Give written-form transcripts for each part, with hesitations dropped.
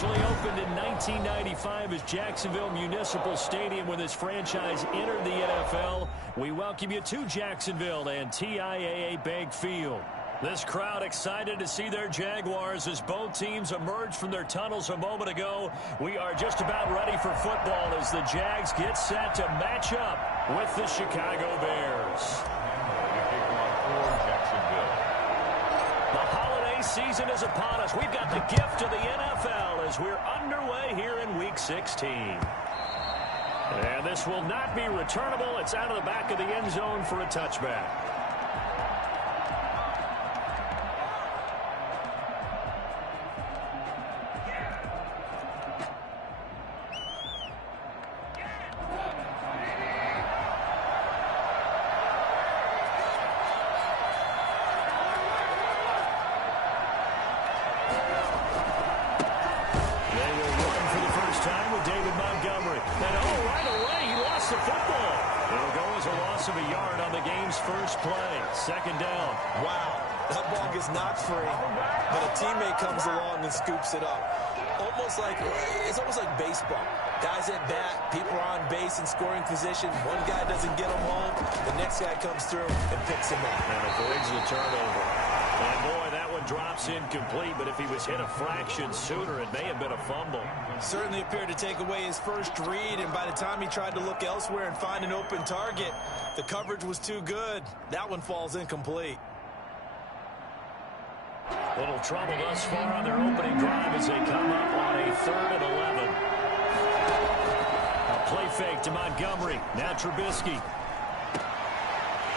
Originally opened in 1995 as Jacksonville Municipal Stadium when this franchise entered the NFL, we welcome you to Jacksonville and TIAA Bank Field. This crowd excited to see their Jaguars as both teams emerged from their tunnels a moment ago. We are just about ready for football as the Jags get set to match up with the Chicago Bears. The holiday season is upon us. We've got the gift of the NFL as we're underway here in Week 16. And this will not be returnable. It's out of the back of the end zone for a touchback. Second down. Wow, that ball gets knocked free, but a teammate comes along and scoops it up. It's almost like baseball. Guys at bat, people are on base in scoring position. One guy doesn't get him home, the next guy comes through and picks him up. And avoids the turnover. And boy, that one drops incomplete, but if he was hit a fraction sooner, it may have been a fumble. Certainly appeared to take away his first read, and by the time he tried to look elsewhere and find an open target, the coverage was too good. That one falls incomplete. Little trouble thus far on their opening drive as they come up on a 3rd and 11. A play fake to Montgomery. Now Trubisky.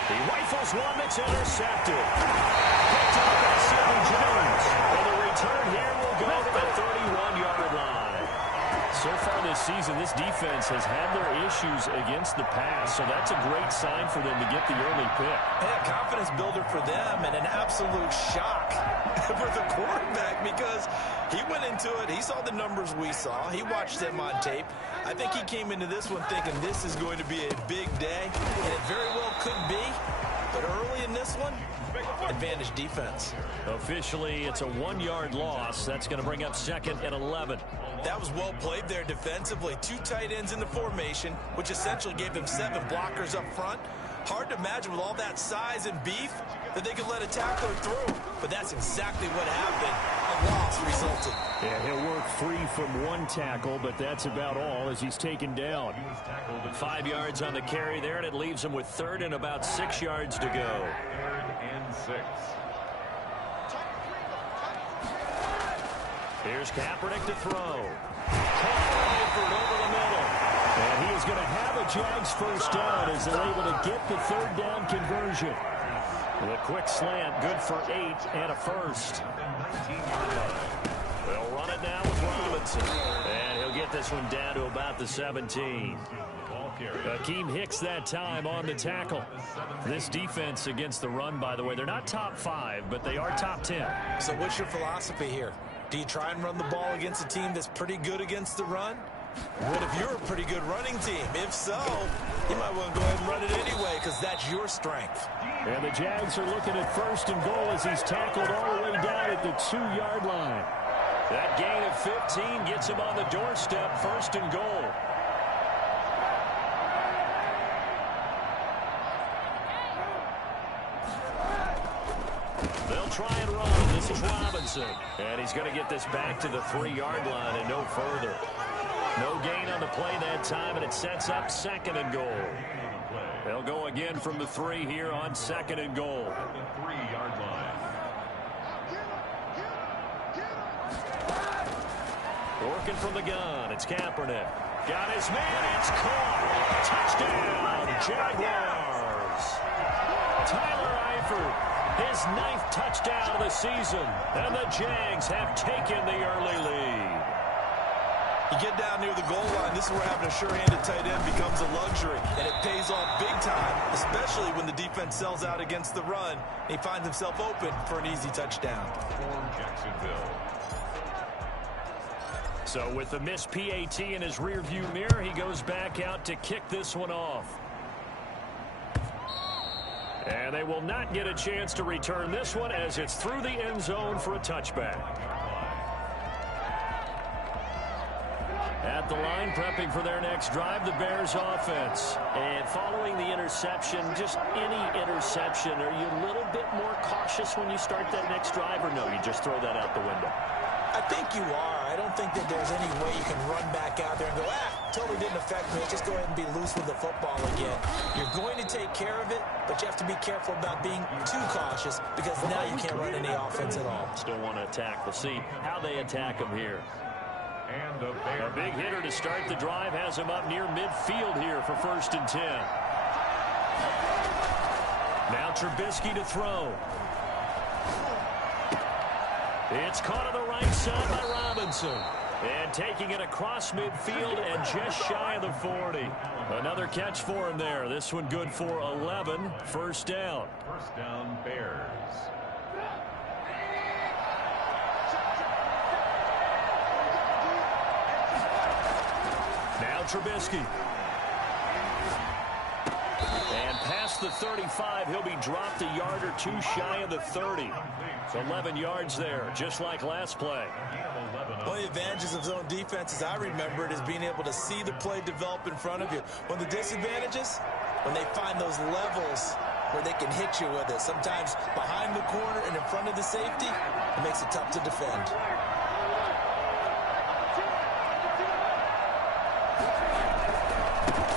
He rifles one that's intercepted. Picked up by Sammy Jones. And the return here will go to the 31-yard line. So far this season, this defense has had their issues against the pass, so that's a great sign for them to get the early pick. Yeah, confidence builder for them and an absolute shock for the quarterback because he went into it. He saw the numbers we saw. He watched them on tape. I think he came into this one thinking this is going to be a big day, and it very well could be. But early in this one, advantage defense. Officially, it's a 1-yard loss. That's going to bring up 2nd and 11. That was well played there defensively. 2 tight ends in the formation, which essentially gave them 7 blockers up front. Hard to imagine with all that size and beef that they could let a tackler through. But that's exactly what happened. A loss resulted. Yeah, he'll work free from 1 tackle, but that's about all as he's taken down. 5 yards on the carry there, and it leaves him with 3rd and about 6 yards to go. 3rd and 6. Here's Kaepernick to throw. Eifert over the middle. And he is going to have a Jags first down as they're able to get the 3rd down conversion. The quick slant, good for 8 and a first. They'll run it now with Robinson. And he'll get this one down to about the 17. Akeem Hicks that time on the tackle. This defense against the run, by the way, they're not top 5, but they are top 10. So what's your philosophy here? Do you try and run the ball against a team that's pretty good against the run? What if you're a pretty good running team? If so, you might want to go ahead and run it anyway because that's your strength. And the Jags are looking at 1st and goal as he's tackled all the way down at the 2-yard line. That gain of 15 gets him on the doorstep, 1st and goal. They'll try and run. This is Robinson. And he's going to get this back to the 3-yard line and no further. No gain on the play that time, and it sets up 2nd and goal. They'll go again from the 3 here on 2nd and goal. At the 3-yard line. Working from the gun. It's Kaepernick. Got his man. It's caught. Touchdown, Jaguars. Tyler Eifert. His 9th touchdown of the season, and the Jags have taken the early lead. You get down near the goal line, this is where having a sure-handed tight end becomes a luxury, and it pays off big time, especially when the defense sells out against the run, and he finds himself open for an easy touchdown. For Jacksonville. So with the missed PAT in his rearview mirror, he goes back out to kick this one off. And they will not get a chance to return this one as it's through the end zone for a touchback. At the line, prepping for their next drive, the Bears offense. And following the interception, just any interception, are you a little bit more cautious when you start that next drive, or no, you just throw that out the window? I think you are. I don't think that there's any way you can run back out there and go, totally didn't affect me. Just go ahead and be loose with the football again. You're going to take care of it, but you have to be careful about being too cautious because now you can't run any offense at all. Still want to attack. We'll see how they attack him here. And A big hitter to start the drive has him up near midfield here for 1st and 10. Now Trubisky to throw. It's caught on the right side by Robinson. And taking it across midfield and just shy of the 40. Another catch for him there. This one good for 11. First down. First down, Bears. Now Trubisky. And past the 35, he'll be dropped a yard or two shy of the 30. 11 yards there, just like last play. One of the advantages of zone defense, as I remember it, is being able to see the play develop in front of you. One of the disadvantages, when they find those levels where they can hit you with it. Sometimes behind the corner and in front of the safety, it makes it tough to defend.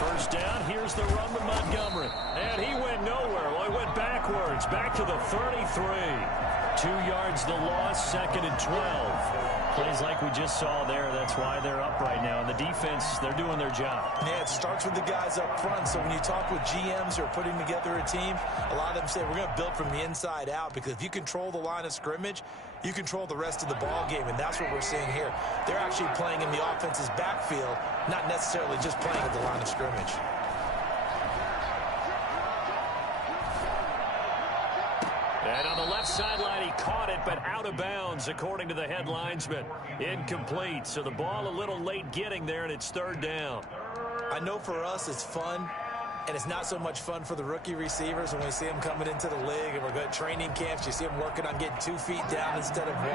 First down, here's the run with Montgomery. And he went nowhere. Well, he went backwards, back to the 33. 2 yards the loss, 2nd and 12. Plays like we just saw there. That's why they're up right now. And the defense, they're doing their job. Yeah, it starts with the guys up front. So when you talk with GMs who are putting together a team, a lot of them say we're going to build from the inside out, because if you control the line of scrimmage, you control the rest of the ball game, and that's what we're seeing here. They're actually playing in the offense's backfield, not necessarily just playing at the line of scrimmage. And on the left sideline, he caught it, but out of bounds, according to the head linesman. Incomplete, so the ball a little late getting there, and it's 3rd down. I know for us it's fun, and it's not so much fun for the rookie receivers when we see them coming into the league and we're going to training camps. You see them working on getting 2 feet down instead of 1.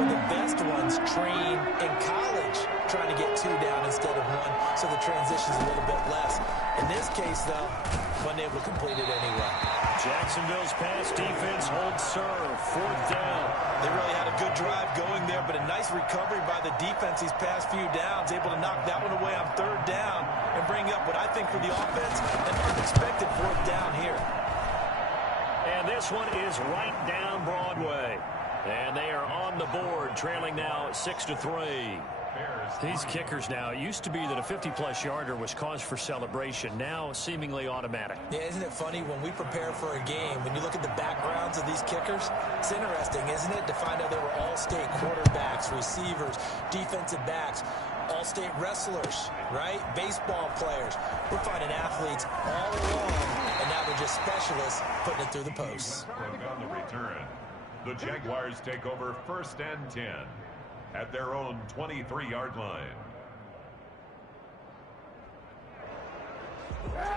But the best ones train in college trying to get 2 down instead of 1, so the transition's a little bit less. In this case, though, wasn't able to complete it anyway. Jacksonville's pass defense holds serve. 4th down. They really had a good drive going there, but a nice recovery by the defense these past few downs, able to knock that one away on 3rd down and bring up what I think for the offense, an unexpected 4th down here. And this one is right down Broadway. And they are on the board, trailing now 6-3. These kickers now, it used to be that a 50-plus yarder was cause for celebration. Now seemingly automatic. Yeah, isn't it funny when we prepare for a game, when you look at the backgrounds of these kickers, it's interesting, isn't it, to find out they were all-state quarterbacks, receivers, defensive backs, all-state wrestlers, right? Baseball players. We're finding athletes all along, and now they're just specialists putting it through the posts. On the return, the Jaguars take over 1st and 10 at their own 23-yard line.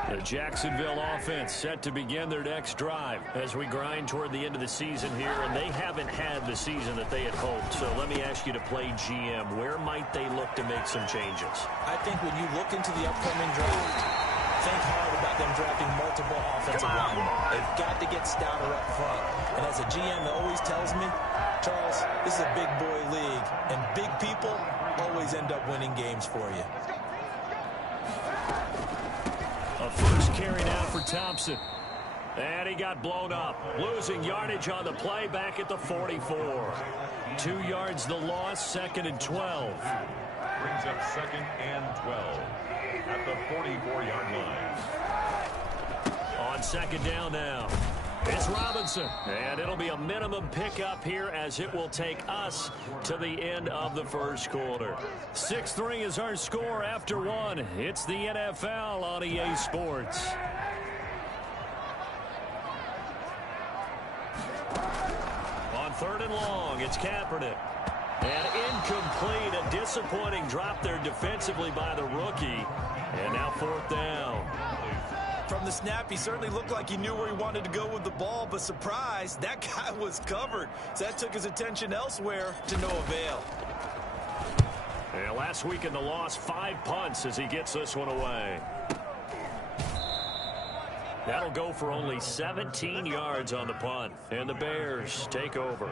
The Jacksonville offense set to begin their next drive as we grind toward the end of the season here, and they haven't had the season that they had hoped. So let me ask you to play GM. Where might they look to make some changes? I think when you look into the upcoming draft, think hard about them drafting multiple offensive linemen. They've got to get stouter up front. And as a GM that always tells me, Charles, this is a big boy league, and big people always end up winning games for you. A first carry now for Thompson. And he got blown up. Losing yardage on the play back at the 44. 2 yards the loss, 2nd and 12. Brings up 2nd and 12 at the 44-yard line. On 2nd down now. It's Robinson, and it'll be a minimum pickup here as it will take us to the end of the first quarter. 6-3 is our score after 1. It's the NFL on EA Sports. On 3rd and long, it's Kaepernick. And incomplete, a disappointing drop there defensively by the rookie. And now 4th down. From the snap, he certainly looked like he knew where he wanted to go with the ball, but surprise, that guy was covered. So that took his attention elsewhere to no avail. And last week in the loss, 5 punts as he gets this one away. That'll go for only 17 yards on the punt. And the Bears take over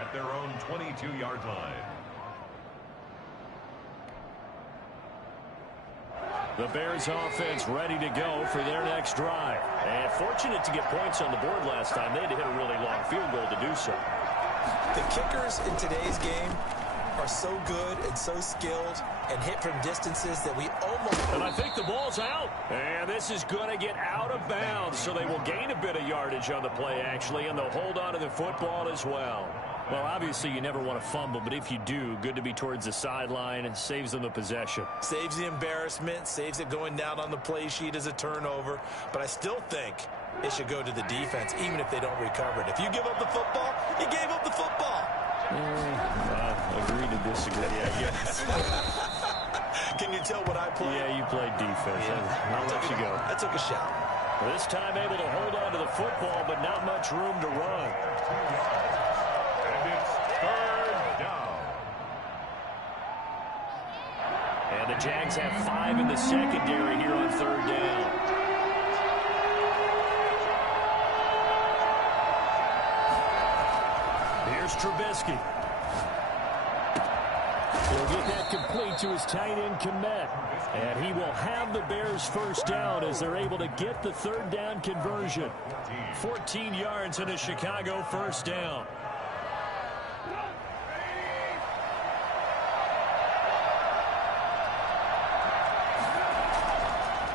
at their own 22-yard line. The Bears offense ready to go for their next drive. And fortunate to get points on the board last time. They had to hit a really long field goal to do so. The kickers in today's game are so good and so skilled and hit from distances that we almost... And I think the ball's out. And this is going to get out of bounds, so they will gain a bit of yardage on the play, actually, and they'll hold on to the football as well. Well, obviously, you never want to fumble, but if you do, good to be towards the sideline. It saves them the possession. Saves the embarrassment, saves it going down on the play sheet as a turnover. But I still think it should go to the defense, even if they don't recover it. If you give up the football, you gave up the football. Agree to disagree, I guess. Can you tell what I played? Yeah, you played defense. Yeah. I'll let you go. I took a shot. This time able to hold on to the football, but not much room to run. And it's third down. And the Jags have 5 in the secondary here on third down. Here's Trubisky. He'll get that complete to his tight end, Kmet. And he will have the Bears first down as they're able to get the third down conversion. 14 yards in a Chicago first down.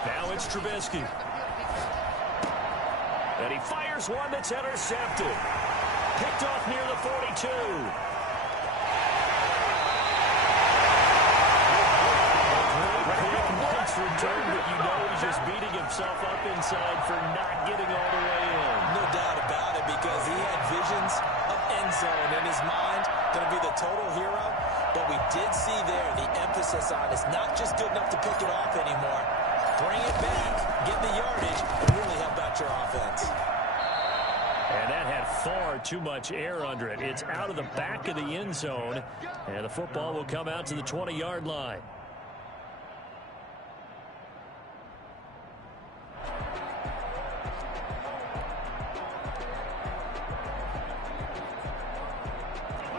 Now it's Trubisky. And he fires one that's intercepted. Picked off near the 42. Return, but you know he's just beating himself up inside for not getting all the way in. No doubt about it, because he had visions of end zone in his mind, going to be the total hero. But we did see there the emphasis on it's not just good enough to pick it off anymore. Bring it back, get the yardage, and really help out your offense. And that had far too much air under it. It's out of the back of the end zone, and the football will come out to the 20-yard line.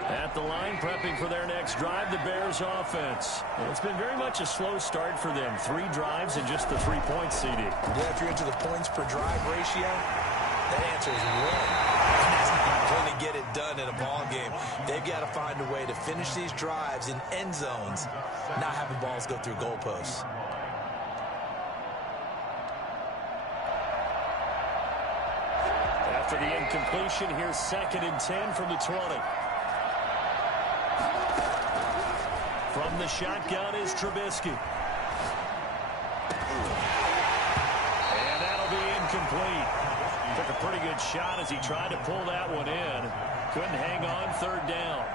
At the line, prepping for their next drive, the Bears offense. And it's been very much a slow start for them. 3 drives and just the 3 points, CD. Yeah, if you're into the points per drive ratio, that answer is 1. That's not going to get it done in a ball game. They've got to find a way to finish these drives in end zones, not having balls go through goalposts. After the incompletion, here's 2nd and 10 from the 20. From the shotgun is Trubisky. And that'll be incomplete. Took a pretty good shot as he tried to pull that one in. Couldn't hang on, third down.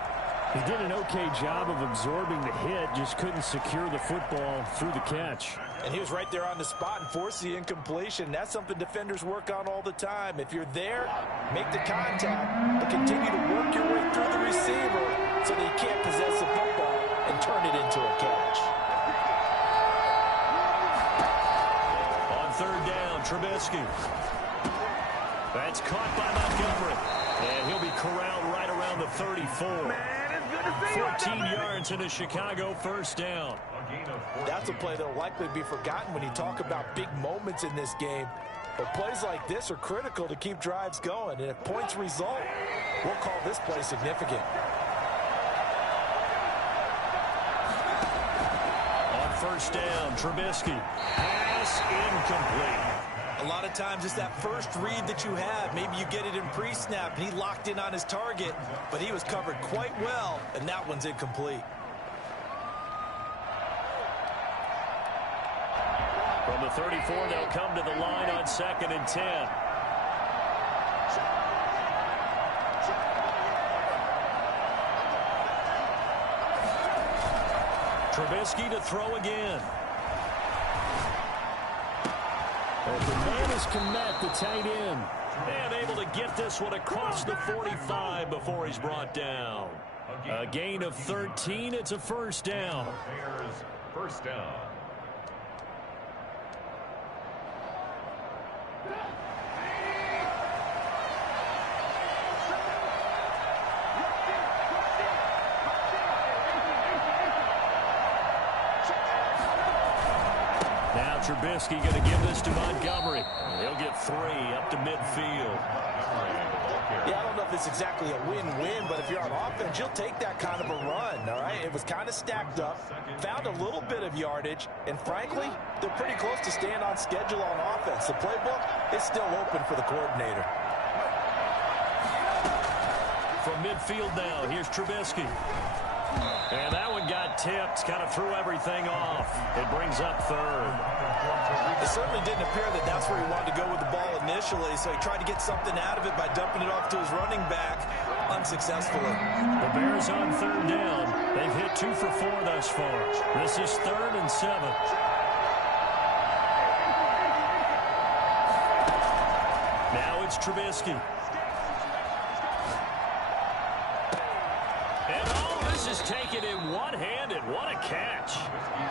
He did an okay job of absorbing the hit, just couldn't secure the football through the catch. And he was right there on the spot and forced the incompletion. That's something defenders work on all the time. If you're there, make the contact, but continue to work your way through the receiver so that you can't possess the football and turn it into a catch. On third down, Trubisky. That's caught by Montgomery. And he'll be corralled right around the 34. 14 yards in a Chicago first down. That's a play that will likely be forgotten when you talk about big moments in this game. But plays like this are critical to keep drives going. And if points result, we'll call this play significant. On first down, Trubisky. Pass incomplete. A lot of times it's that first read that you have. Maybe you get it in pre-snap and he locked in on his target, but he was covered quite well, and that one's incomplete. From the 34, they'll come to the line on 2nd and 10. Trubisky to throw again. Open man Travis Kmet, the tight end. And able to get this one across the 45 before he's brought down. A gain of 13. It's a first down. Bears first down. Now Trubisky going to give this to Montgomery. He'll get 3 up to midfield. Yeah, I don't know if it's exactly a win-win, but if you're on offense, you'll take that kind of a run, all right? It was kind of stacked up, found a little bit of yardage, and frankly, they're pretty close to staying on schedule on offense. The playbook is still open for the coordinator. From midfield now, here's Trubisky. And that one got tipped, kind of threw everything off. It brings up 3rd. It certainly didn't appear that that's where he wanted to go with the ball initially, so he tried to get something out of it by dumping it off to his running back unsuccessfully. The Bears on 3rd down. They've hit 2 for 4 thus far. This is 3rd and 7. Now it's Trubisky. This is taken in one-handed. What a catch.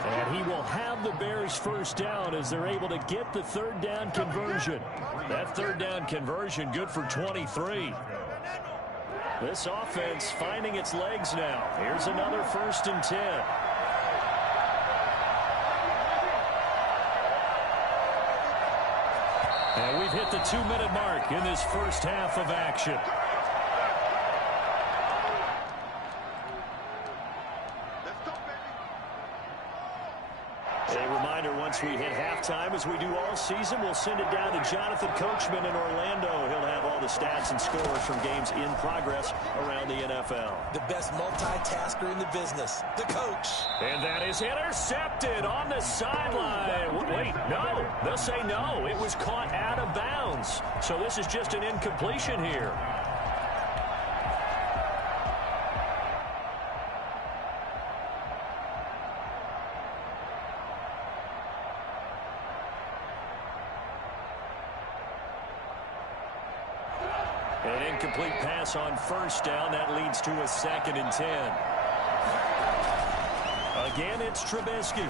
And he will have the Bears first down as they're able to get the 3rd down conversion. That 3rd down conversion good for 23. This offense finding its legs now. Here's another 1st and 10. And we've hit the 2-minute mark in this first half of action. Once we hit halftime, as we do all season, we'll send it down to Jonathan Coachman in Orlando. He'll have all the stats and scores from games in progress around the NFL. The best multitasker in the business, the coach. And that is intercepted on the sideline. Wait, no. They'll say no. It was caught out of bounds. So this is just an incompletion here. An incomplete pass on 1st down. That leads to a 2nd and 10. Again, it's Trubisky.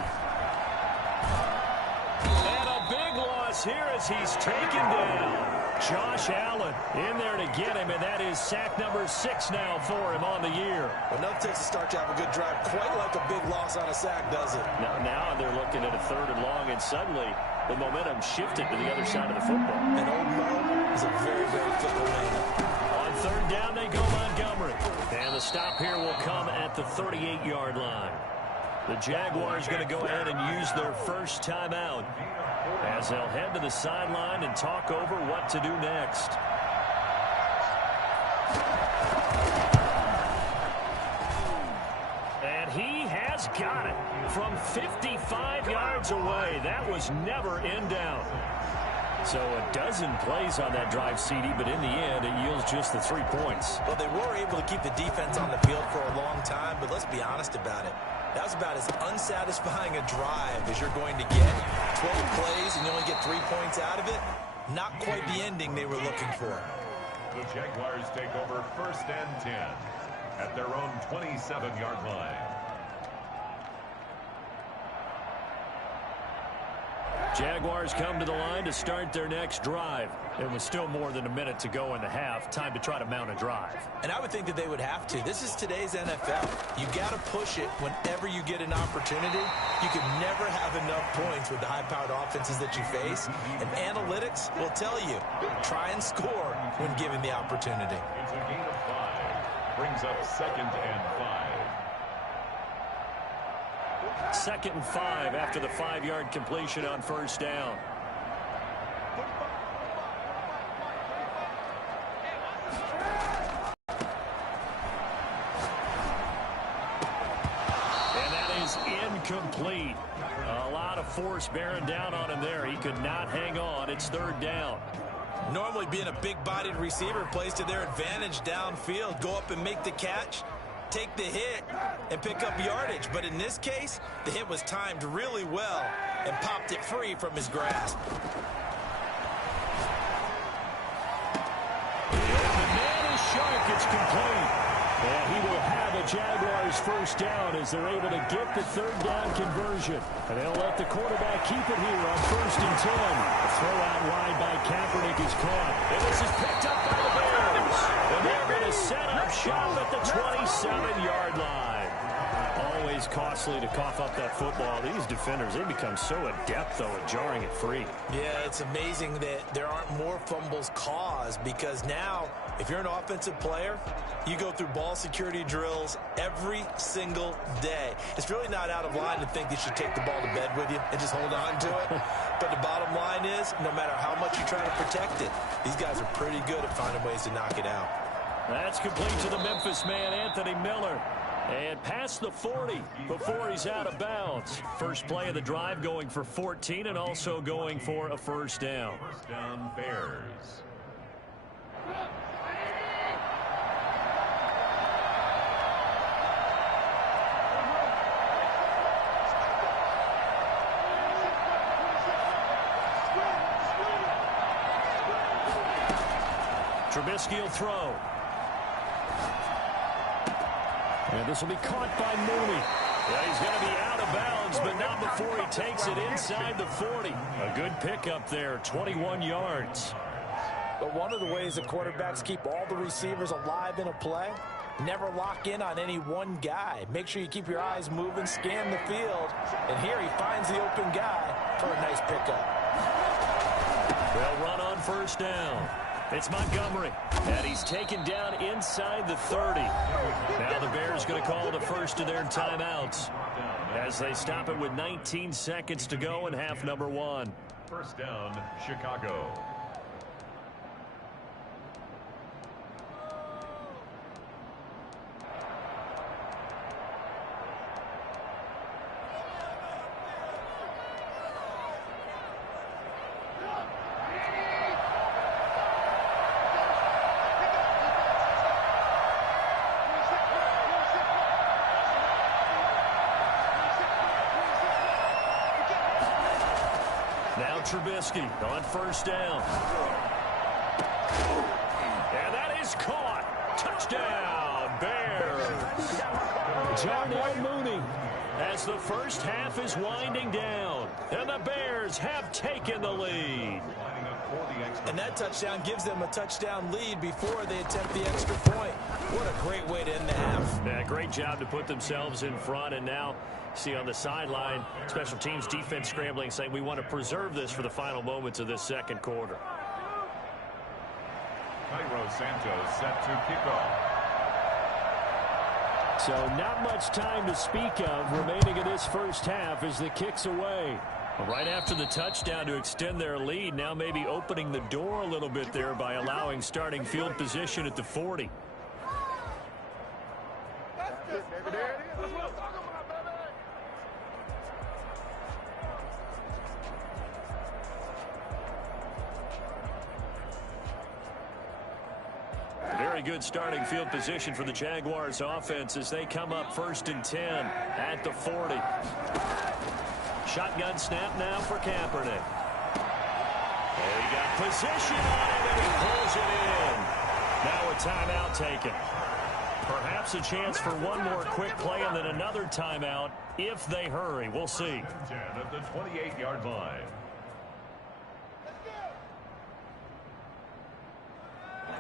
And a big loss here as he's taken down. Josh Allen in there to get him, and that is sack number 6 now for him on the year. Enough takes to start to have a good drive. Quite like a big loss on a sack, does it? Now they're looking at a 3rd and long, and suddenly the momentum shifted to the other side of the football. And old Mo is a very, very fickle man. On 3rd down, they go Montgomery. And the stop here will come at the 38-yard line. The Jaguars going to go ahead and use their first timeout as they'll head to the sideline and talk over what to do next. And he has got it from 55 yards away. That was never in doubt. So a dozen plays on that drive, CD, but in the end, it yields just the 3 points. Well, they were able to keep the defense on the field for a long time, but let's be honest about it. That was about as unsatisfying a drive as you're going to get. 12 plays and you only get 3 points out of it. Not quite the ending they were looking for. The Jaguars take over 1st and 10 at their own 27-yard line. Jaguars come to the line to start their next drive. There was still more than a minute to go in the half. Time to try to mount a drive. And I would think that they would have to. This is today's NFL. You got to push it whenever you get an opportunity. You can never have enough points with the high-powered offenses that you face. And analytics will tell you, try and score when given the opportunity. It's a gain of 5. Brings up 2nd and 5. 2nd and 5 after the 5-yard completion on 1st down. And that is incomplete. A lot of force bearing down on him there. He could not hang on. It's 3rd down. Normally being a big-bodied receiver plays to their advantage downfield. Go up and make the catch, take the hit, and pick up yardage. But in this case, the hit was timed really well and popped it free from his grasp. dunk. It's complete. And he will have a Jaguars first down as they're able to get the third down conversion. And they'll let the quarterback keep it here on 1st and 10. A throw out wide by Kaepernick is caught. And this is picked up by the Bears. And they're going to set up shop at the 27-yard line. Always costly to cough up that football. These defenders, they become so adept, though, at jarring it free. Yeah, it's amazing that there aren't more fumbles caused because now, if you're an offensive player, you go through ball security drills every single day. It's really not out of line to think you should take the ball to bed with you and just hold on to it. But the bottom line is, no matter how much you try to protect it, these guys are pretty good at finding ways to knock it out. That's complete to the Memphis man, Anthony Miller. And past the 40 before he's out of bounds. First play of the drive going for 14 and also going for a first down. First down, Bears. Trubisky will throw. And this will be caught by Mooney. Yeah, he's going to be out of bounds, but not before he takes it inside the 40. A good pickup there, 21 yards. But one of the ways the quarterbacks keep all the receivers alive in a play, never lock in on any one guy. Make sure you keep your eyes moving, scan the field. And here he finds the open guy for a nice pickup. They'll run on first down. It's Montgomery, and he's taken down inside the 30. Now the Bears going to call the first of their timeouts as they stop it with 19 seconds to go in half number 1. First down, Chicago. Trubisky on first down. And that is caught. Touchdown, Bears. Darnell Mooney as the first half is winding down. And the Bears have taken the lead. And that touchdown gives them a touchdown lead before they attempt the extra point. What a great way to end the half. Yeah, great job to put themselves in front. And now, see on the sideline, special teams defense scrambling, saying we want to preserve this for the final moments of this second quarter. Cairo Santos set to kick off. So not much time to speak of remaining in this first half as the kick's away. Right after the touchdown to extend their lead, now maybe opening the door a little bit there by allowing starting field position at the 40. Very good starting field position for the Jaguars offense as they come up 1st and 10 at the 40. Shotgun snap now for Kaepernick. And he got position on it, and he pulls it in. Now a timeout taken. Perhaps a chance for one more quick play and then another timeout if they hurry. We'll see. 10 at the 28-yard line.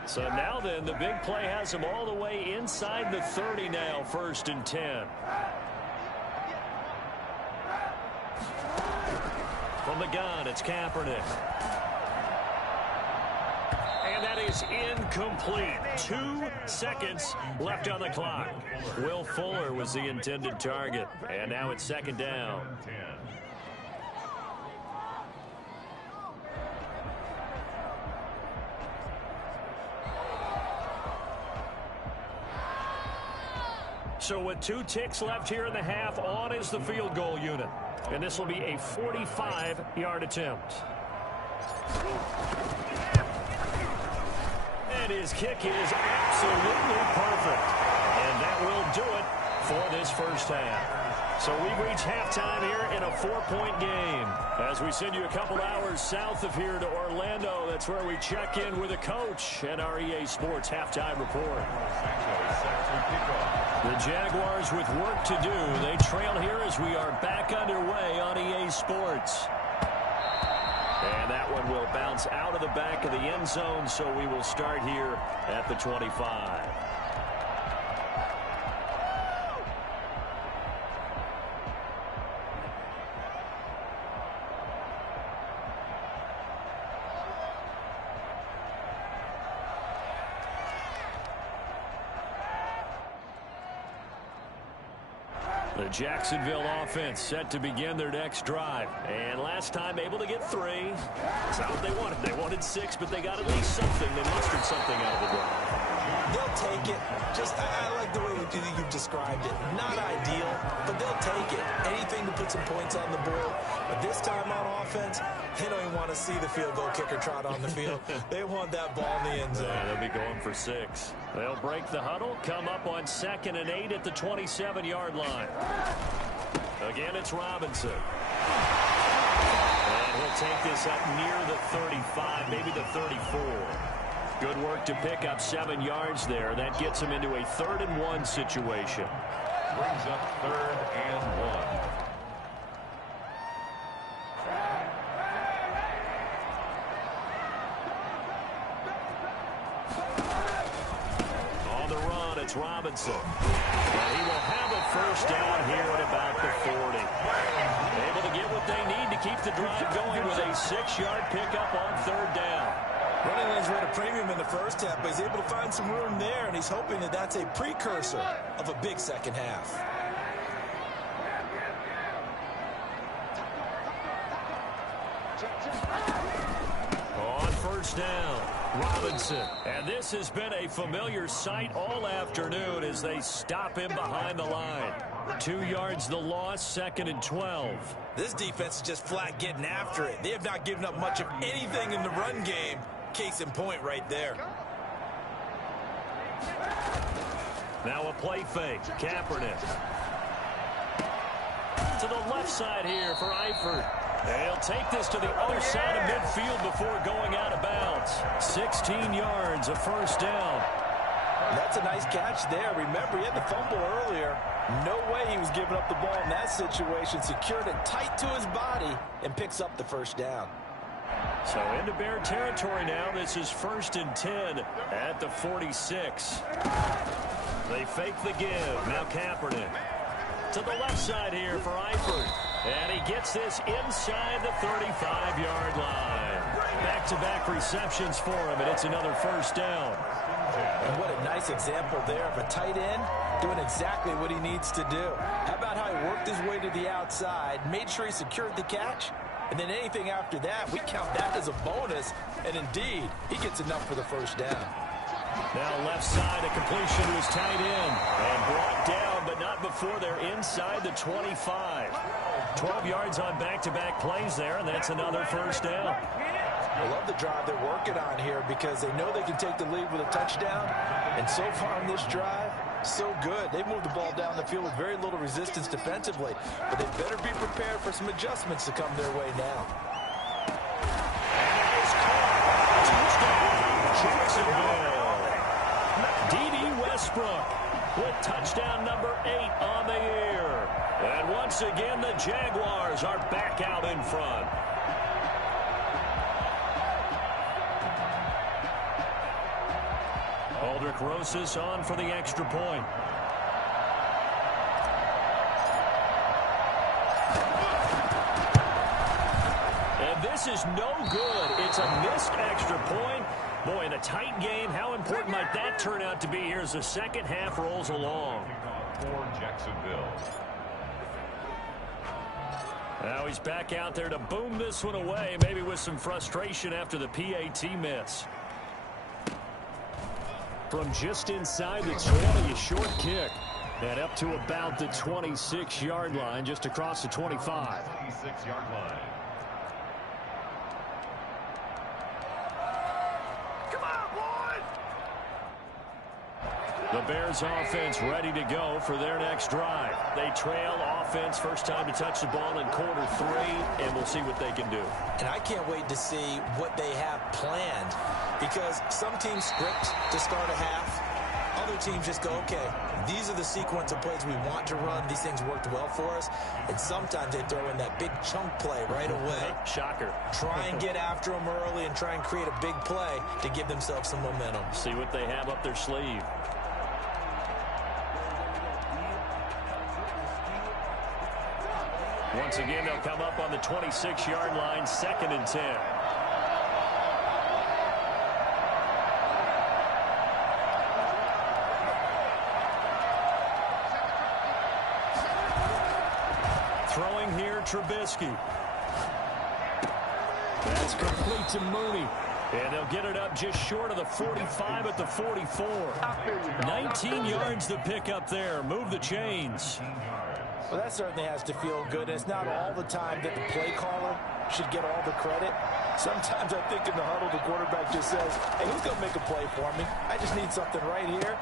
So now then, the big play has them all the way inside the 30 now, 1st and 10. From the gun, it's Kaepernick. And that is incomplete. 2 seconds left on the clock. Will Fuller was the intended target. And now it's 2nd down. So with 2 ticks left here in the half, on is the field goal unit. And this will be a 45-yard attempt. And his kick is absolutely perfect. And that will do it for this first half. So we've reached halftime here in a 4-point game. As we send you a couple hours south of here to Orlando, that's where we check in with a coach and our EA Sports halftime report. The Jaguars with work to do. They trail here as we are back underway on EA Sports. And that one will bounce out of the back of the end zone, so we will start here at the 25. The Jacksonville offense set to begin their next drive. And last time able to get 3. That's not what they wanted. They wanted 6, but they got at least something. They mustered something out of the drive. They'll take it. I like the way you've described it. Not ideal, but they'll take it. Anything to put some points on the board. But this time on offense, they don't even want to see the field goal kicker trot on the field. They want that ball in the end zone. Yeah, they'll be going for 6. They'll break the huddle, come up on 2nd and 8 at the 27-yard line. Again, it's Robinson. And he'll take this up near the 35, maybe the 34. Good work to pick up 7 yards there. That gets him into a 3rd and 1 situation. Brings up 3rd and 1. On the run, it's Robinson. And he will have a 1st down here at about the 40. Able to get what they need to keep the drive going with a 6-yard pickup on 3rd down. Running lanes were at a premium in the first half, but he's able to find some room there, and he's hoping that that's a precursor of a big second half. On 1st down, Robinson. And this has been a familiar sight all afternoon as they stop him behind the line. 2 yards the loss, 2nd and 12. This defense is just flat getting after it. They have not given up much of anything in the run game. Case in point right there. Now a play fake. Kaepernick. To the left side here for Eifert. And he'll take this to the other side of midfield before going out of bounds. 16 yards, a 1st down. That's a nice catch there. Remember, he had the fumble earlier. No way he was giving up the ball in that situation. Secured it tight to his body and picks up the 1st down. So into Bear territory now. This is 1st and 10 at the 46. They fake the give. Now Kaepernick. To the left side here for Eifert. And he gets this inside the 35-yard line. Back-to-back receptions for him, and it's another 1st down. And what a nice example there of a tight end doing exactly what he needs to do. How about how he worked his way to the outside, made sure he secured the catch, and then anything after that, we count that as a bonus. And indeed, he gets enough for the 1st down. Now left side, a completion to his tight end. And brought down, but not before they're inside the 25. 12 yards on back-to-back plays there, and that's another 1st down. I love the drive they're working on here because they know they can take the lead with a touchdown. And so far on this drive, so good. They moved the ball down the field with very little resistance defensively. But they better be prepared for some adjustments to come their way now. D.D. Westbrook with touchdown number 8 on the year. And once again, the Jaguars are back out in front. Aldrick Rosas on for the extra point. And this is no good. It's a missed extra point. Boy, in a tight game, how important might that turn out to be here as the second half rolls along? For Jacksonville. Now he's back out there to boom this one away, maybe with some frustration after the PAT miss. From just inside the 20, a short kick. And up to about the 26-yard line, just across the 25. 26-yard line. The The Bears offense ready to go for their next drive. They trail offense, first time to touch the ball in quarter 3, and we'll see what they can do. And I can't wait to see what they have planned, because some teams script to start a half. Other teams just go, okay, these are the sequence of plays we want to run. These things worked well for us. And sometimes they throw in that big chunk play right away. Shocker. Try and get after them early and try and create a big play to give themselves some momentum. See what they have up their sleeve. Once again, they'll come up on the 26-yard line, 2nd and 10. Throwing here, Trubisky. That's complete to Mooney. And they'll get it up just short of the 45 at the 44. 19 yards to pick up there. Move the chains. Well, that certainly has to feel good. And it's not all the time that the play caller should get all the credit. Sometimes I think in the huddle, the quarterback just says, hey, who's going to make a play for me? I just need something right here.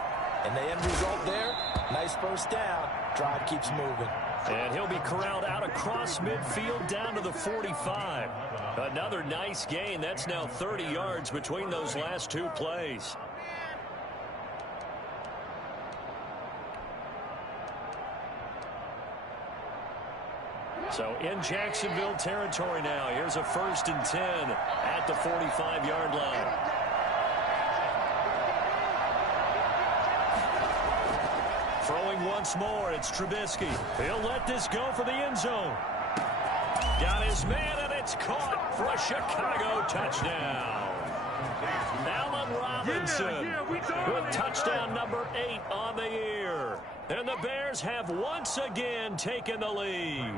And the end result there, nice first down. Drive keeps moving. And he'll be corralled out across midfield down to the 45. Another nice gain. That's now 30 yards between those last 2 plays. So in Jacksonville territory now. Here's a 1st and 10 at the 45-yard line. Throwing once more, it's Trubisky. He'll let this go for the end zone. Got his man, and it's caught for a Chicago touchdown. Allen Robinson with touchdown number 8 on the year. And the Bears have once again taken the lead.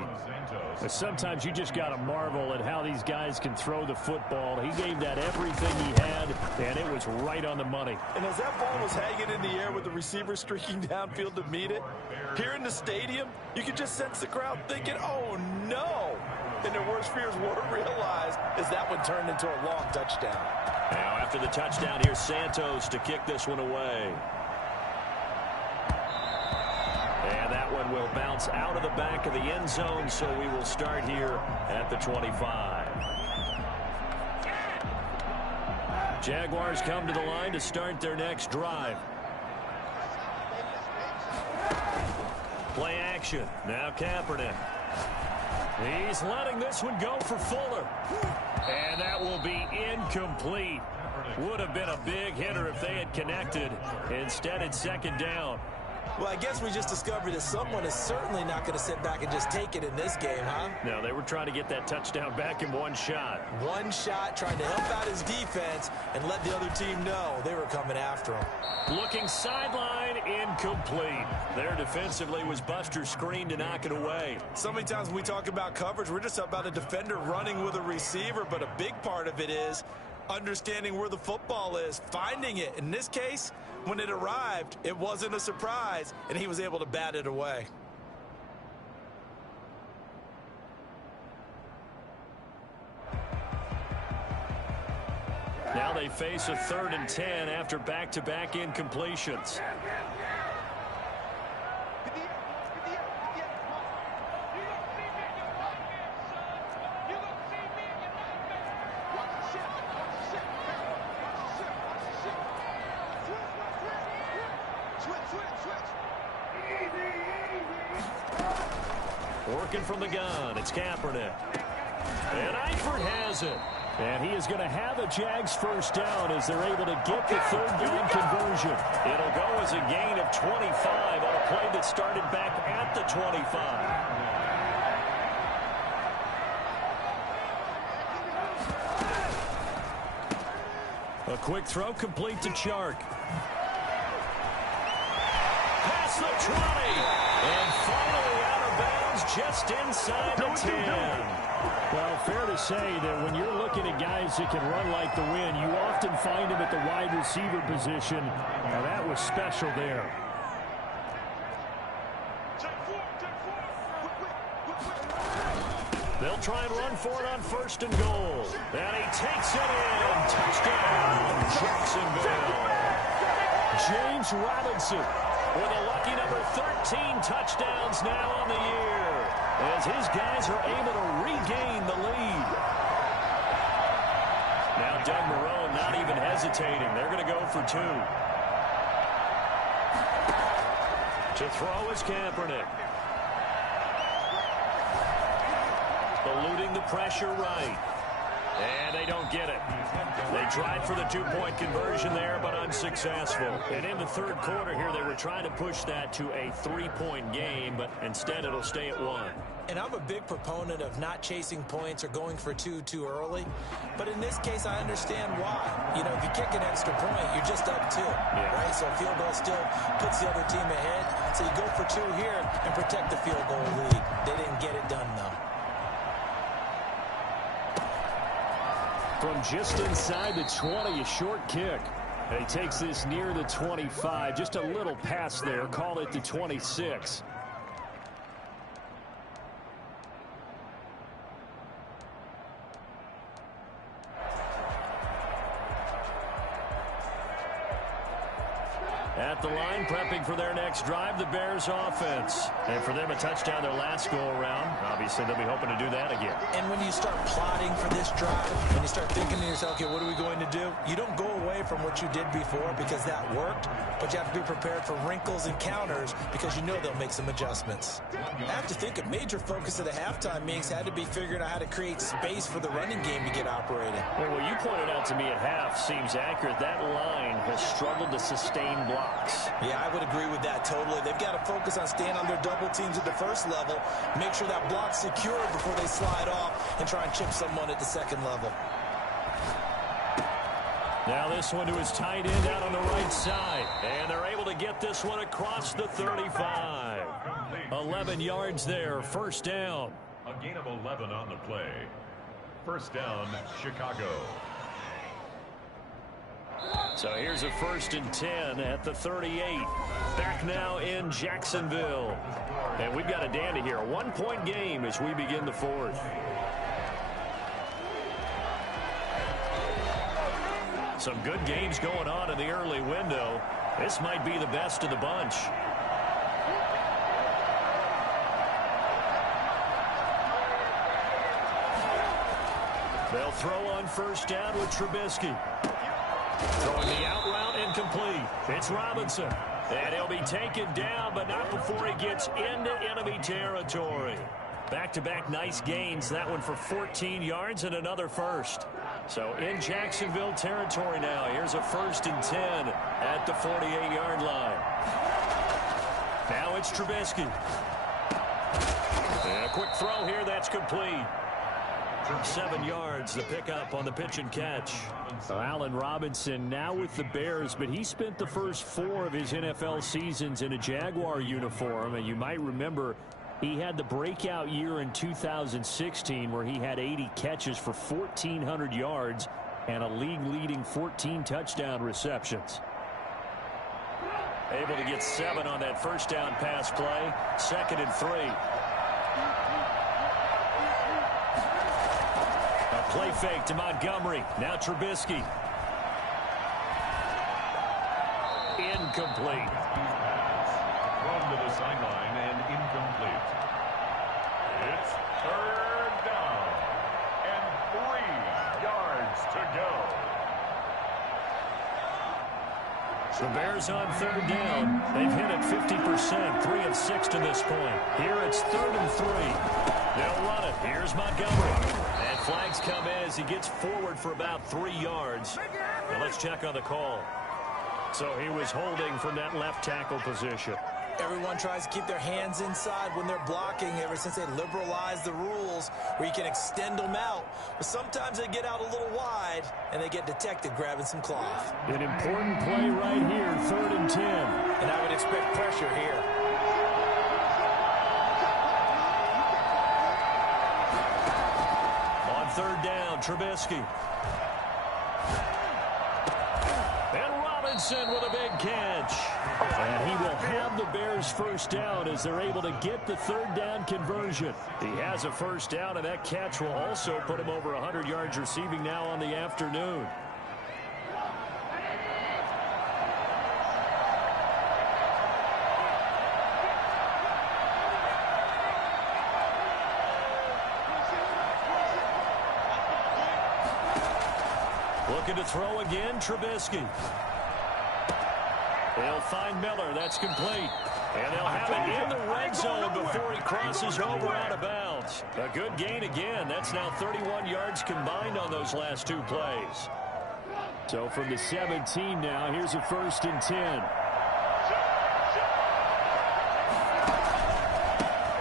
Sometimes you just got to marvel at how these guys can throw the football. He gave that everything he had, and it was right on the money. And as that ball was hanging in the air with the receiver streaking downfield to meet it, here in the stadium, you could just sense the crowd thinking, oh, no. And their worst fears were realized as that one turned into a long touchdown. Now after the touchdown, here's Santos to kick this one away. And that one will bounce out of the back of the end zone, so we will start here at the 25. Jaguars come to the line to start their next drive. Play action. Now Kaepernick. He's letting this one go for Fuller. And that will be incomplete. Would have been a big hitter if they had connected. Instead, it's 2nd down. Well, I guess we just discovered that someone is certainly not going to sit back and just take it in this game, huh? No, they were trying to get that touchdown back in one shot. One shot, trying to help out his defense and let the other team know they were coming after him. Looking sideline, incomplete. There defensively was Buster screen to knock it away. So many times when we talk about coverage, we're just about a defender running with a receiver, but a big part of it is understanding where the football is, finding it. In this case, when it arrived, it wasn't a surprise, and he was able to bat it away. Now they face a 3rd and 10 after back-to-back incompletions. Working from the gun, it's Kaepernick. And Eifert has it. And he is going to have a Jags first down as they're able to get the 3rd down conversion. It'll go as a gain of 25 on a play that started back at the 25. A quick throw complete to Chark. Past the 20. And finally out of bounds just inside the 10. Well, fair to say that when you're looking at guys that can run like the wind, you often find them at the wide receiver position. Now, that was special there. They'll try and run for it on 1st and goal. And he takes it in. Touchdown, Jacksonville. James Robinson with a lucky number 13 touchdowns now on the year as his guys are able to regain the lead. Now Doug Marrone not even hesitating. They're going to go for 2. To throw is Kaepernick. Eluding the pressure right. And they don't get it. They tried for the 2-point conversion there, but unsuccessful. And in the third quarter here, they were trying to push that to a 3-point game, but instead it'll stay at 1. And I'm a big proponent of not chasing points or going for 2 too early. But in this case, I understand why. You know, if you kick an extra point, you're just up 2, right? So a field goal still puts the other team ahead. So you go for 2 here and protect the field goal lead. They didn't get it done, though. From just inside the 20, a short kick. And he takes this near the 25. Just a little pass there. Call it the 26. At the line, prepping for their next drive, the Bears offense. And for them, a touchdown their last go-around. Obviously, they'll be hoping to do that again. And when you start plotting for this drive, when you start thinking to yourself, okay, what are we going to do? You don't go away from what you did before because that worked, but you have to be prepared for wrinkles and counters because you know they'll make some adjustments. I have to think a major focus of the halftime meetings had to be figuring out how to create space for the running game to get operating. Well, what you pointed out to me at half seems accurate. That line has struggled to sustain blocks. Yeah, I would agree with that totally. They've got to focus on staying on their double teams at the first level, make sure that block's secured before they slide off and try and chip someone at the second level. Now this one to his tight end out on the right side. And they're able to get this one across the 35. 11 yards there, first down. A gain of 11 on the play. First down, Chicago. So here's a 1st and 10 at the 38. Back now in Jacksonville. And we've got a dandy here. A 1-point game as we begin the 4th. Some good games going on in the early window. This might be the best of the bunch. They'll throw on first down with Trubisky. Throwing the out route incomplete. It's Robinson. And he'll be taken down, but not before he gets into enemy territory. Back-to-back nice gains. That one for 14 yards and another first. So in Jacksonville territory now. Here's a 1st and 10 at the 48-yard line. Now it's Trubisky. And a quick throw here. That's complete. 7 yards, the pickup on the pitch and catch. Allen Robinson now with the Bears, but he spent the first 4 of his NFL seasons in a Jaguar uniform. And you might remember he had the breakout year in 2016 where he had 80 catches for 1,400 yards and a league-leading 14 touchdown receptions. Able to get 7 on that first down pass play. 2nd and 3. Play fake to Montgomery. Now Trubisky. Incomplete. Thrown to the sideline and incomplete. It's 3rd down and 3 yards to go. The Bears on 3rd down. They've hit it 50%, 3 of 6 to this point. Here it's 3rd and 3. They'll run it. Here's Montgomery. And flags come in as he gets forward for about 3 yards. Now let's check on the call. So he was holding from that left tackle position. Everyone tries to keep their hands inside when they're blocking ever since they liberalized the rules where you can extend them out. But sometimes they get out a little wide and they get detected grabbing some cloth. An important play right here, 3rd and 10. And I would expect pressure here. On 3rd down, Trubisky. And Robinson with a big catch. And he will have the Bears first down as they're able to get the 3rd down conversion. He has a first down, and that catch will also put him over 100 yards receiving now on the afternoon. Looking to throw again, Trubisky. They'll find Miller. That's complete. And they'll have it in the red zone before he crosses over out of bounds. A good gain again. That's now 31 yards combined on those last two plays. So from the 17 now, here's a 1st and 10.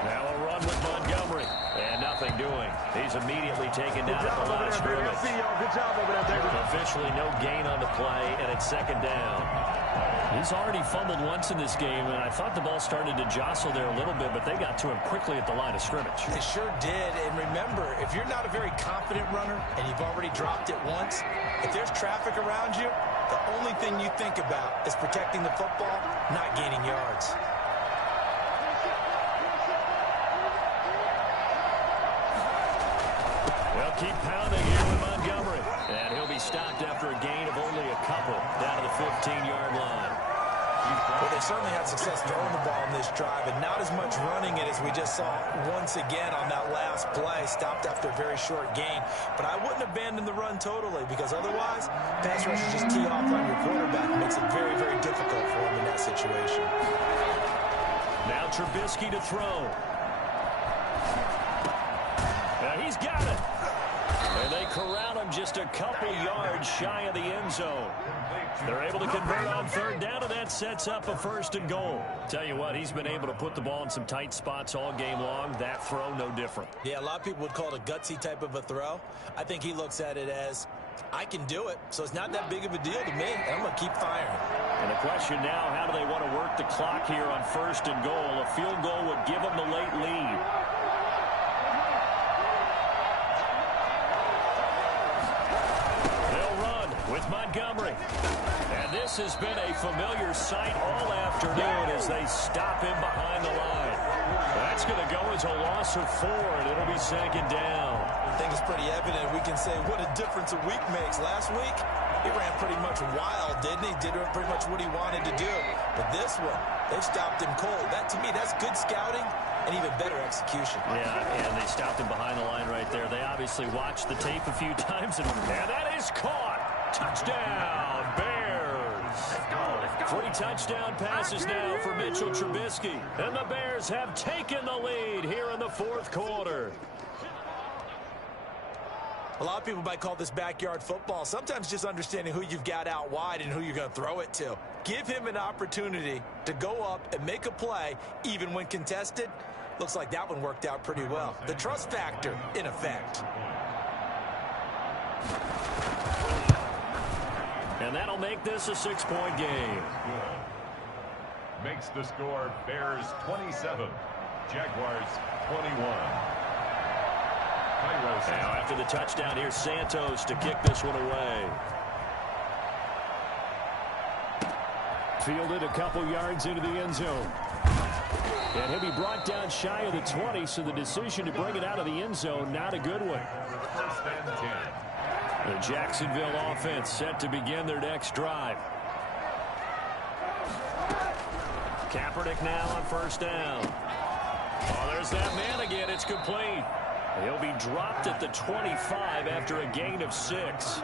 Now a run with Montgomery. And nothing doing. He's immediately taken down at the line of scrimmage. Good job over there, David. Officially no gain on the play, and it's 2nd down. He's already fumbled once in this game, and I thought the ball started to jostle there a little bit, but they got to him quickly at the line of scrimmage. They sure did. And remember, if you're not a very confident runner and you've already dropped it once, if there's traffic around you, the only thing you think about is protecting the football, not gaining yards. They'll keep pounding here with Montgomery. And he'll be stopped after a gain of only a couple down to the 15-yard line. Well, they certainly had success throwing the ball in this drive, and not as much running it as we just saw once again on that last play, stopped after a very short gain. But I wouldn't abandon the run totally, because otherwise, pass rushers just tee off on your quarterback. It makes it very, very difficult for him in that situation. Now Trubisky to throw. Now he's got it. And they corral him just a couple yards shy of the end zone. They're able to convert on 3rd down, and that sets up a 1st and goal. Tell you what, he's been able to put the ball in some tight spots all game long. That throw, no different. Yeah, a lot of people would call it a gutsy type of a throw. I think he looks at it as, I can do it, so it's not that big of a deal to me, and I'm going to keep firing. And the question now, how do they want to work the clock here on 1st and goal? A field goal would give them the late lead. With Montgomery. And this has been a familiar sight all afternoon as they stop him behind the line. That's going to go as a loss of 4, and it'll be 2nd down. I think it's pretty evident. We can say what a difference a week makes. Last week, he ran pretty much wild, didn't he? Did pretty much what he wanted to do. But this one, they've stopped him cold. That, to me, that's good scouting and even better execution. Yeah, and they stopped him behind the line right there. They obviously watched the tape a few times, and that is caught. Touchdown, Bears. Let's go. 3 touchdown passes now for Mitchell Trubisky. And the Bears have taken the lead here in the 4th quarter. A lot of people might call this backyard football. Sometimes just understanding who you've got out wide and who you're going to throw it to. Give him an opportunity to go up and make a play, even when contested. Looks like that one worked out pretty well. The trust factor, in effect. And that'll make this a 6-point game. Makes the score Bears 27, Jaguars 21. Now after the touchdown, here's Santos to kick this one away. Fielded a couple yards into the end zone. And he'll be brought down shy of the 20, so the decision to bring it out of the end zone, not a good one. 1st and 10. The Jacksonville offense set to begin their next drive. Kaepernick now on 1st down. Oh, there's that man again. It's complete. He'll be dropped at the 25 after a gain of 6.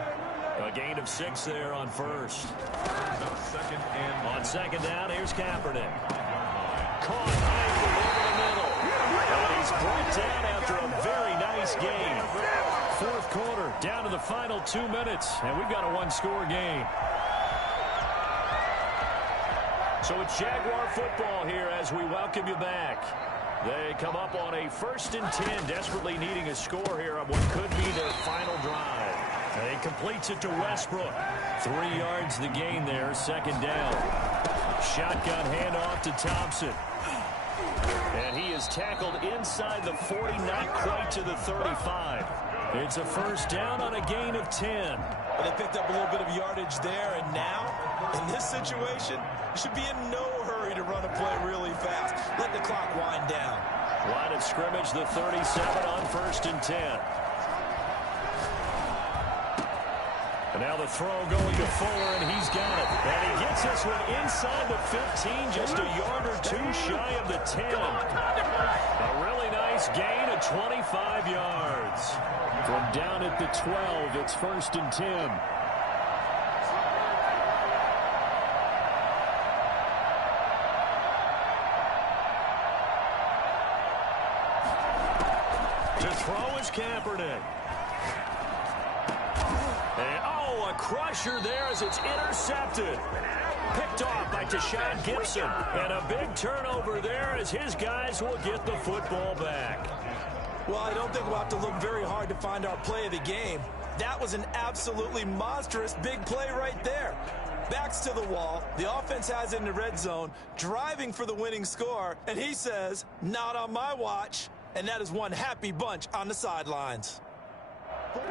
A gain of 6 there on 1st. On 2nd down, here's Kaepernick. Caught high over the middle. And he's brought down after a very nice game. 4th quarter, down to the final 2 minutes, and we've got a 1-score game. So it's Jaguar football here as we welcome you back. They come up on a 1st and 10, desperately needing a score here on what could be their final drive. And he completes it to Westbrook. 3 yards the gain there, 2nd down. Shotgun handoff to Thompson. And he is tackled inside the 40, not quite to the 35. It's a 1st down on a gain of 10. Well, they picked up a little bit of yardage there, and now, in this situation, you should be in no hurry to run a play really fast. Let the clock wind down. Line of scrimmage, the 37 on 1st and 10. And now the throw going to Fuller, and he's got it. And he gets this one inside the 15, just a yard or 2 shy of the 10. A really nice gain of 25 yards. From down at the 12, it's 1st and 10. To throw is Kaepernick. And, a crusher there as it's intercepted. Picked off by Tashaun Gibson. And a big turnover there as his guys will get the football back. Well, I don't think we'll have to look very hard to find our play of the game. That was an absolutely monstrous big play right there. Backs to the wall. The offense has it in the red zone, driving for the winning score. And he says, not on my watch. And that is one happy bunch on the sidelines.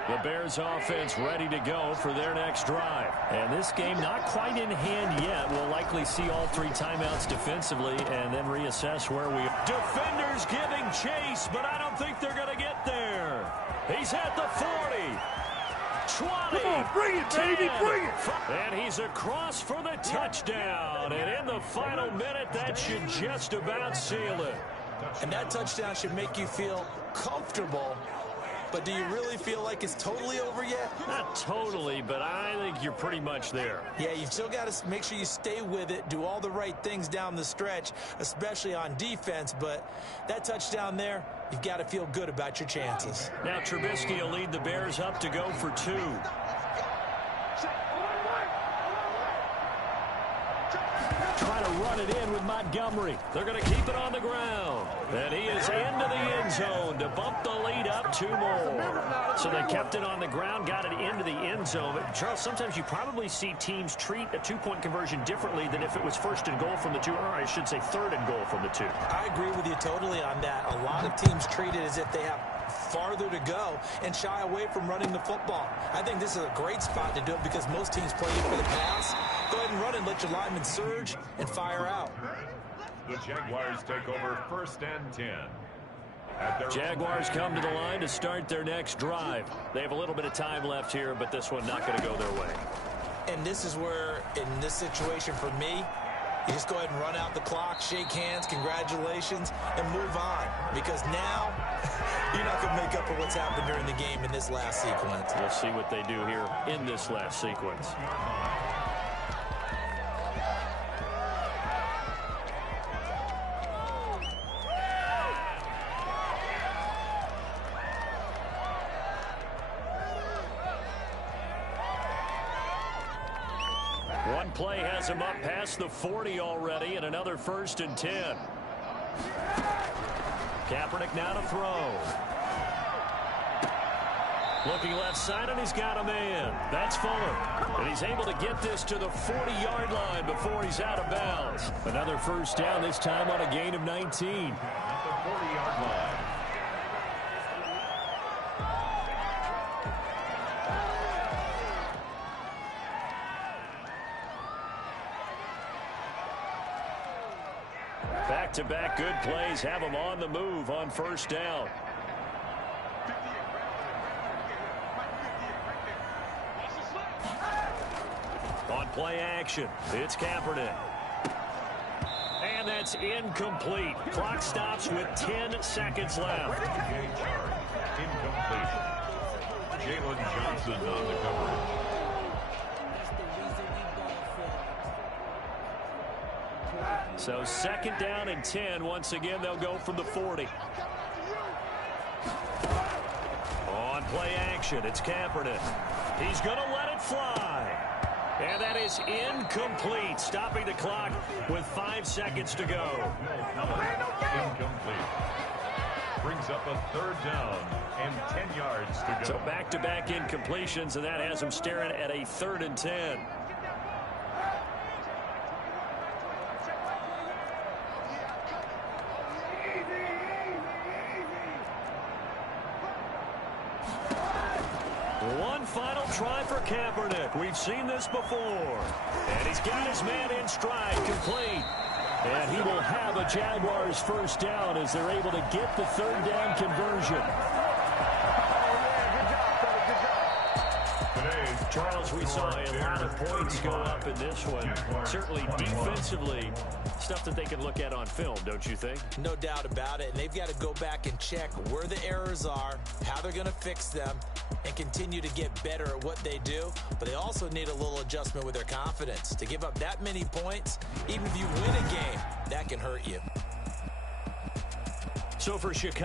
The Bears offense ready to go for their next drive. And this game not quite in hand yet. We'll likely see all three timeouts defensively and then reassess where we are. Defenders giving chase, but I don't think they're going to get there. He's at the 40. 20. Come on, bring it, 10, baby, bring it. And he's across for the touchdown. And in the final minute, that should just about seal it. And that touchdown should make you feel comfortable. But do you really feel like it's totally over yet? Not totally, but I think you're pretty much there. Yeah, you've still got to make sure you stay with it, do all the right things down the stretch, especially on defense. But that touchdown there, you've got to feel good about your chances. Now Trubisky will lead the Bears up to go for 2. Try to run it in with Montgomery. They're going to keep it on the ground. And he is into the end zone to bump the lead up 2 more. So they kept it on the ground, got it into the end zone. But Charles, sometimes you probably see teams treat a 2-point conversion differently than if it was 1st and goal from the 2, or I should say 3rd and goal from the 2. I agree with you totally on that. A lot of teams treat it as if they have farther to go and shy away from running the football. I think this is a great spot to do it because most teams play you for the pass. Go ahead and run and let your linemen surge and fire out. The Jaguars take over 1st and 10. Jaguars come to the line to start their next drive. They have a little bit of time left here, but this one not going to go their way. And this is where, in this situation for me, you just go ahead and run out the clock, shake hands, congratulations, and move on. Because now, you're not going to make up for what's happened during the game in this last sequence. We'll see what they do here in this last sequence. One play has him up past the 40 already, and another 1st and 10. Kaepernick now to throw. Looking left side, and he's got a man. That's Fuller. And he's able to get this to the 40-yard line before he's out of bounds. Another 1st down, this time on a gain of 19. At the 40-yard line. Back-to-back good plays have him on the move on 1st down. On play action, it's Kaepernick. And that's incomplete. Clock stops with 10 seconds left. Incomplete. Jalen Johnson on the coverage. So 2nd down and 10. Once again, they'll go from the 40. On play action, it's Kaepernick. He's going to let it fly. And that is incomplete, stopping the clock with 5 seconds to go. Incomplete. Brings up a 3rd down and 10 yards to go. So back-to-back incompletions, and that has him staring at a 3rd and 10. One final try for Kaepernick. We've seen this before. And he's got his man in stride, complete. And he will have a Jaguars 1st down as they're able to get the 3rd down conversion. Charles, we saw a lot of points go up in this one. Certainly defensively, stuff that they can look at on film, don't you think? No doubt about it. And they've got to go back and check where the errors are, how they're going to fix them, and continue to get better at what they do. But they also need a little adjustment with their confidence. To give up that many points, even if you win a game, that can hurt you. So for Chicago,